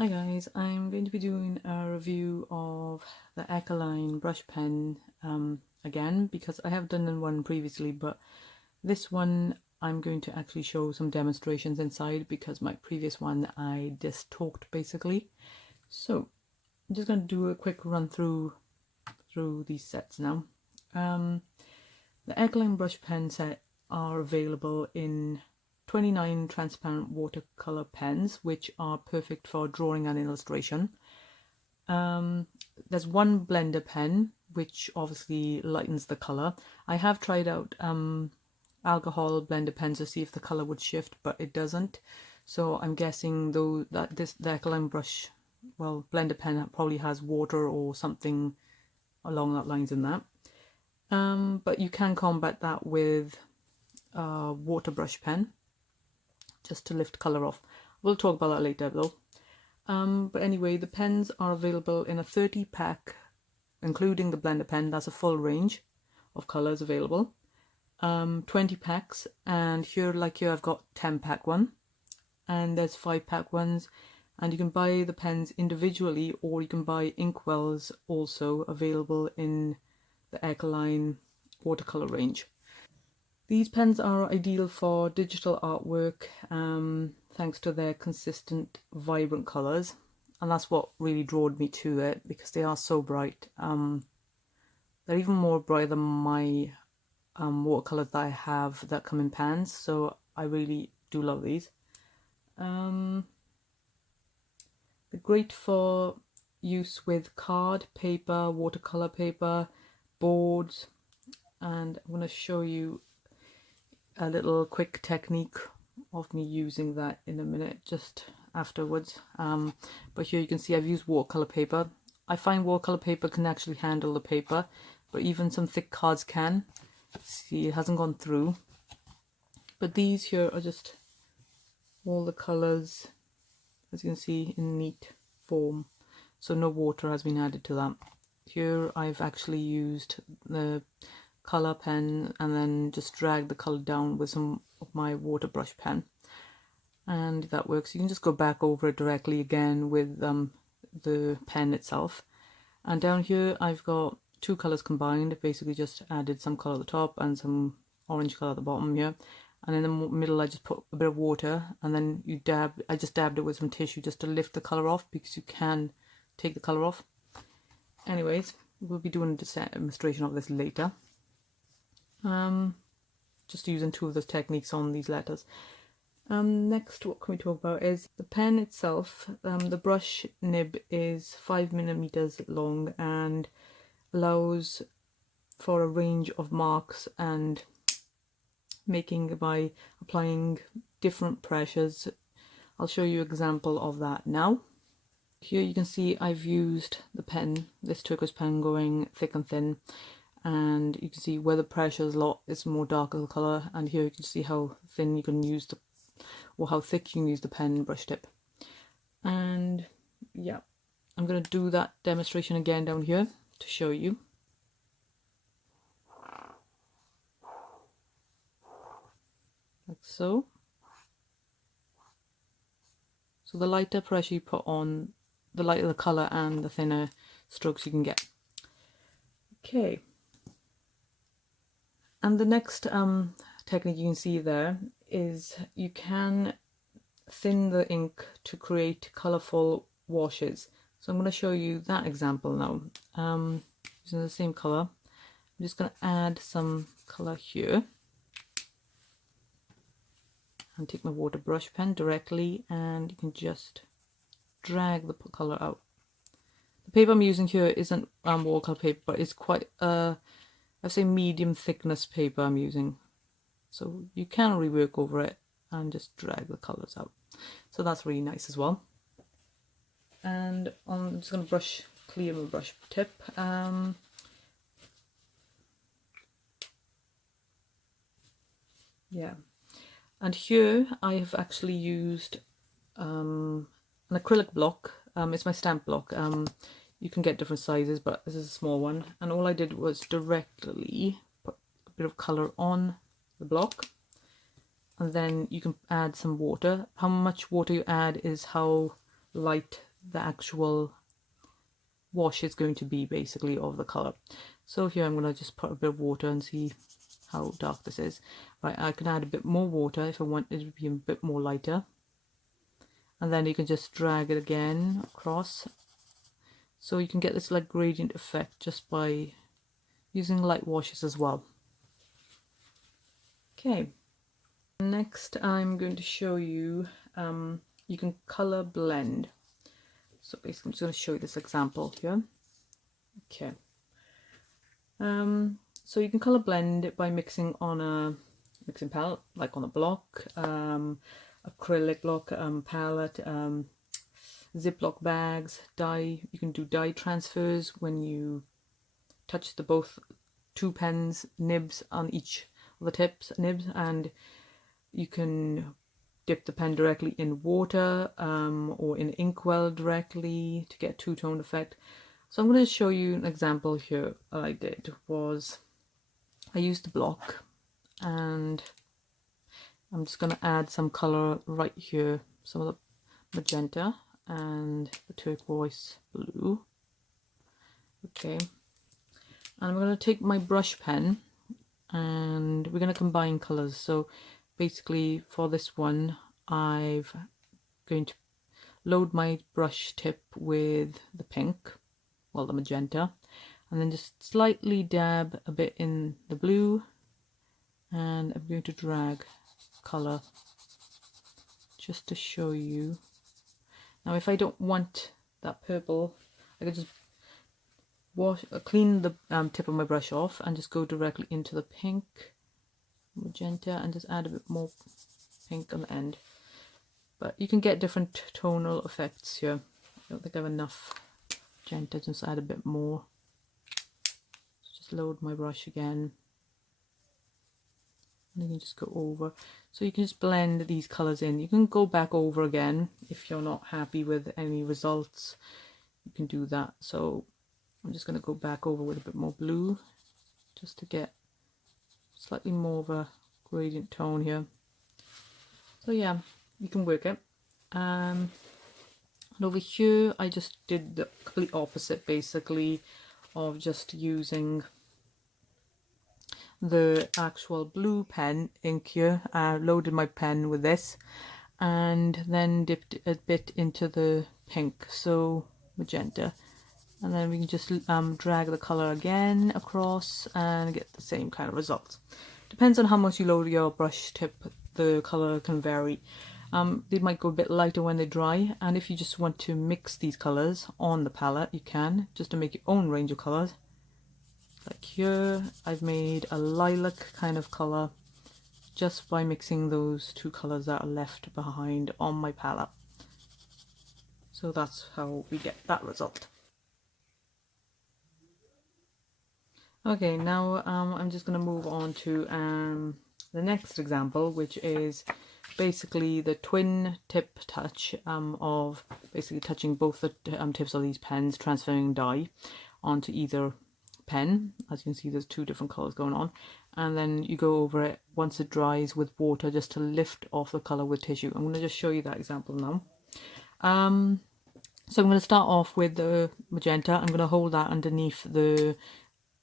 Hi guys, I'm going to be doing a review of the Ecoline brush pen again, because I have done one previously, but this one I'm going to actually show some demonstrations inside because my previous one I just talked basically. So I'm just going to do a quick run through these sets now. The Ecoline brush pen set are available in 29 transparent watercolor pens, which are perfect for drawing and illustration. There's one blender pen, which obviously lightens the color. I have tried out alcohol blender pens to see if the color would shift, but it doesn't. So I'm guessing though that the Ecoline brush, well, blender pen probably has water or something along that lines in that. But you can combat that with a water brush pen, just to lift colour off. We'll talk about that later though. But anyway, the pens are available in a 30 pack, including the blender pen. That's a full range of colours available. 20 packs, and here I've got 10 pack one, and there's 5 pack ones, and you can buy the pens individually or you can buy inkwells also available in the Ecoline watercolour range. These pens are ideal for digital artwork thanks to their consistent, vibrant colours, and that's what really drew me to it because they are so bright. They're even more bright than my watercolours that I have that come in pans, so I really do love these. They're great for use with card, paper, watercolour paper, boards, and I'm going to show you a little quick technique of me using that in a minute, just afterwards. But here you can see I've used watercolor paper. I find watercolor paper can actually handle the paper, but even some thick cards can. See, it hasn't gone through. But these here are just all the colors, as you can see, in neat form, so no water has been added to that. Here I've actually used the color pen and then just drag the color down with some of my water brush pen, and that works. You can just go back over it directly again with the pen itself. And down here I've got 2 colors combined, basically just added some color at the top and some orange color at the bottom here, and in the middle I just put a bit of water, and then I just dabbed it with some tissue just to lift the color off, because you can take the color off. Anyways, we'll be doing a demonstration of this later. Just using 2 of those techniques on these letters. Next, what can we talk about is the pen itself. The brush nib is 5mm long and allows for a range of marks and making by applying different pressures. I'll show you an example of that now. Here you can see I've used the pen, this turquoise pen, going thick and thin, and you can see where the pressure is a lot, it's more darker the colour, and here you can see how thin you can use or how thick you can use the pen brush tip. And yeah, I'm going to do that demonstration again down here to show you. Like so. So the lighter pressure you put on, the lighter the colour and the thinner strokes you can get. Okay. And the next technique you can see there is you can thin the ink to create colourful washes. So I'm going to show you that example now. Using the same colour, I'm just going to add some colour here and take my water brush pen directly, and you can just drag the colour out. The paper I'm using here isn't watercolour paper, but it's quite I'd say medium thickness paper I'm using, so you can rework over it and just drag the colours out. So that's really nice as well. And I'm just going to clear my brush tip. Yeah, and here I have actually used an acrylic block. It's my stamp block. You can get different sizes, but this is a small one, and all I did was directly put a bit of colour on the block, and then you can add some water. How much water you add is how light the actual wash is going to be basically of the color. So here I'm going to just put a bit of water and see how dark this is. Right, I can add a bit more water if I want it to be a bit more lighter, and then you can just drag it again across, so you can get this like gradient effect just by using light washes as well. Okay, next I'm going to show you you can color blend. So basically I'm just going to show you this example here. Okay, so you can color blend it by mixing on a mixing palette, like on a block, acrylic block, palette, Ziploc bags, dye. You can do dye transfers when you touch the both two pens nibs on each of the tips nibs, and you can dip the pen directly in water or in inkwell directly to get a two-tone effect. So I'm going to show you an example here. What I did was I used the block, and I'm just going to add some color right here, some of the magenta and the turquoise blue. Okay, and I'm going to take my brush pen and we're going to combine colors. So basically for this one I'm going to load my brush tip with the pink, well, the magenta, and then just slightly dab a bit in the blue, and I'm going to drag color just to show you. Now if I don't want that purple, I can just clean the tip of my brush off and just go directly into the pink, magenta, and just add a bit more pink on the end. But you can get different tonal effects here. I don't think I have enough magenta, just add a bit more. Just load my brush again, and you can just go over. So you can just blend these colors in. You can go back over again if you're not happy with any results. You can do that. So I'm just going to go back over with a bit more blue just to get slightly more of a gradient tone here. So yeah, you can work it. And over here I just did the complete opposite basically of just using the actual blue pen ink here. Loaded my pen with this and then dipped a bit into the pink, so magenta, and then we can just drag the color again across and get the same kind of results. Depends on how much you load your brush tip, the color can vary. They might go a bit lighter when they dry, and if you just want to mix these colors on the palette you can, just to make your own range of colors. Like here I've made a lilac kind of color just by mixing those two colors that are left behind on my palette. So that's how we get that result. Okay, now I'm just going to move on to the next example, which is basically the twin tip touch of basically touching both the tips of these pens, transferring dye onto either pen. As you can see, there's two different colors going on, and then you go over it once it dries with water just to lift off the color with tissue. I'm going to just show you that example now. So I'm going to start off with the magenta. I'm going to hold that underneath the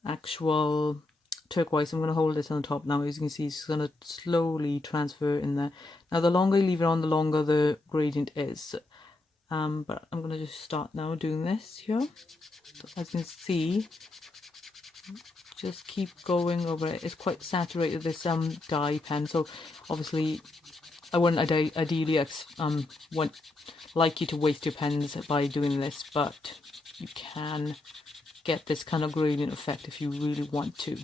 actual turquoise. I'm going to hold it on the top now. As you can see, it's going to slowly transfer in there. Now the longer you leave it on, the longer the gradient is. But I'm going to just start now doing this here. So as you can see, just keep going over it. It's quite saturated, this dye pen, so obviously I wouldn't ideally like you to waste your pens by doing this, but you can get this kind of gradient effect if you really want to.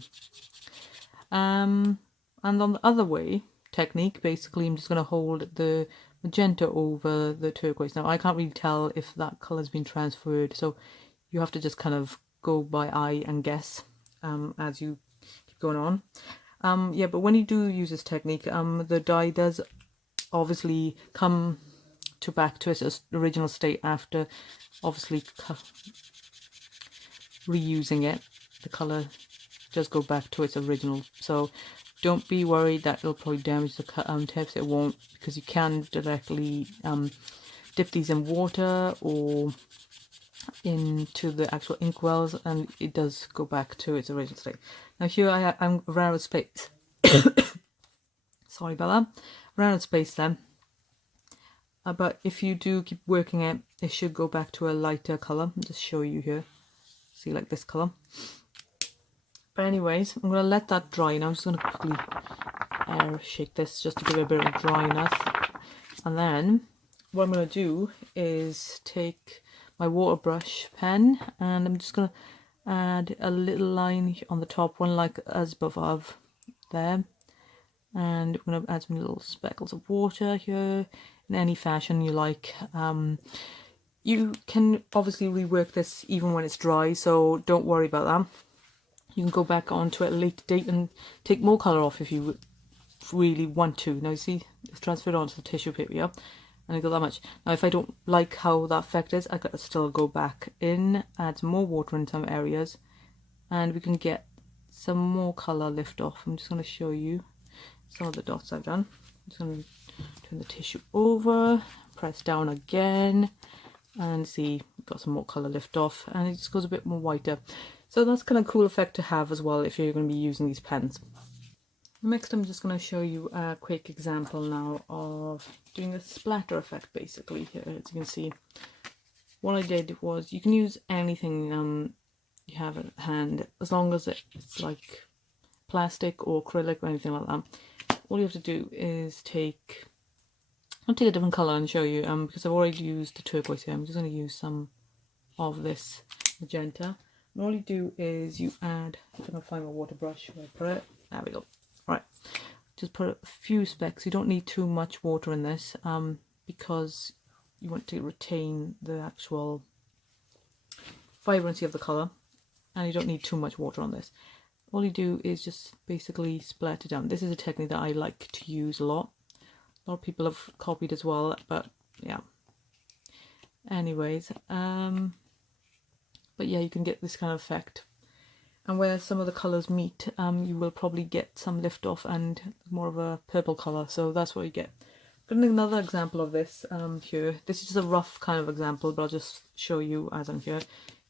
And on the other way technique, basically I'm just going to hold the magenta over the turquoise. Now I can't really tell if that color's been transferred, so you have to just kind of go by eye and guess as you keep going on. Yeah, but when you do use this technique, the dye does obviously come back to its original state after obviously reusing it. The color does go back to its original, so don't be worried that it'll probably damage the tips. It won't, because you can directly dip these in water or into the actual ink wells, and it does go back to its original state. Now here I'm run out of space. Sorry about that. Run out of space then. But if you do keep working it should go back to a lighter colour. I'll just show you here. See, like this colour. But anyways, I'm going to let that dry now. I'm just going to quickly air shake this just to give it a bit of dryness. And then what I'm going to do is take my water brush pen and I'm just going to add a little line on the top, one like as above there. And I'm going to add some little speckles of water here in any fashion you like. You can obviously rework this even when it's dry, so don't worry about that. You can go back onto it at a later date and take more colour off if you really want to. Now you see, it's transferred onto the tissue paper, yeah? And I got that much. Now if I don't like how that effect is, I could still go back in, add some more water in some areas, and we can get some more colour lift off. I'm just going to show you some of the dots I've done. I'm just going to turn the tissue over, press down again, and see, got some more colour lift off, and it just goes a bit more whiter. So that's kind of cool effect to have as well if you're going to be using these pens. Next I'm just going to show you a quick example now of doing a splatter effect basically here. As you can see, what I did was, you can use anything you have at hand as long as it's like plastic or acrylic or anything like that. All you have to do is I'll take a different colour and show you, because I've already used the turquoise here. I'm just going to use some of this magenta. And all you do is you add, I'm going to find my water brush where I put it. There we go. Right, just put a few specks. You don't need too much water in this, because you want to retain the actual vibrancy of the colour, and you don't need too much water on this. All you do is just basically splatter down. This is a technique that I like to use a lot. A lot of people have copied as well, but yeah. Anyways, but yeah, you can get this kind of effect. And where some of the colours meet, you will probably get some lift off and more of a purple colour. So that's what you get. Got another example of this here. This is just a rough kind of example, but I'll just show you as I'm here.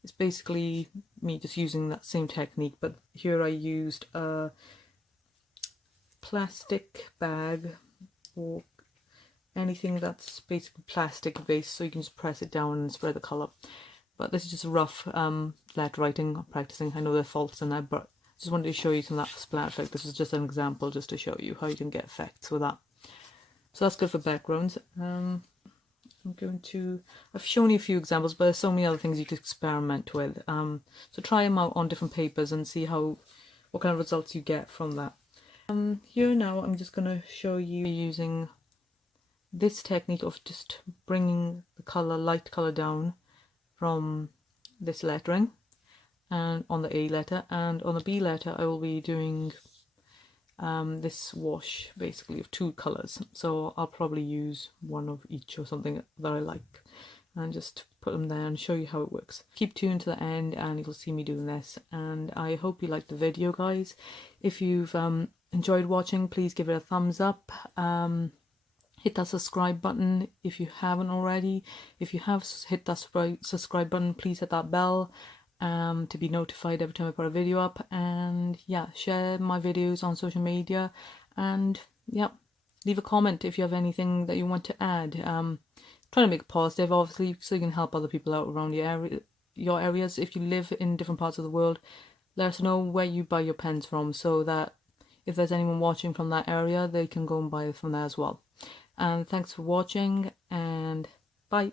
It's basically me just using that same technique, but here I used a plastic bag or anything that's basically plastic based, so you can just press it down and spread the colour. But this is just a rough letter writing practicing. I know there are faults in there, but just wanted to show you some of that splatter effect. This is just an example just to show you how you can get effects with that. So that's good for backgrounds. I've shown you a few examples, but there's so many other things you could experiment with. So try them out on different papers and see what kind of results you get from that. Here now I'm just going to show you using this technique of just bringing the colour, light colour down from this lettering and on the A letter, and on the B letter I will be doing this wash basically of two colours. So I'll probably use one of each or something that I like and just put them there and show you how it works. Keep tuned to the end and you'll see me doing this, and I hope you liked the video, guys. If you've enjoyed watching, please give it a thumbs up. Hit that subscribe button if you haven't already. If you have hit that subscribe button, please hit that bell to be notified every time I put a video up. And yeah, share my videos on social media, and yeah, leave a comment if you have anything that you want to add. Try to make it positive, obviously, so you can help other people out around your areas. If you live in different parts of the world, let us know where you buy your pens from, so that if there's anyone watching from that area, they can go and buy it from there as well. And thanks for watching, and bye.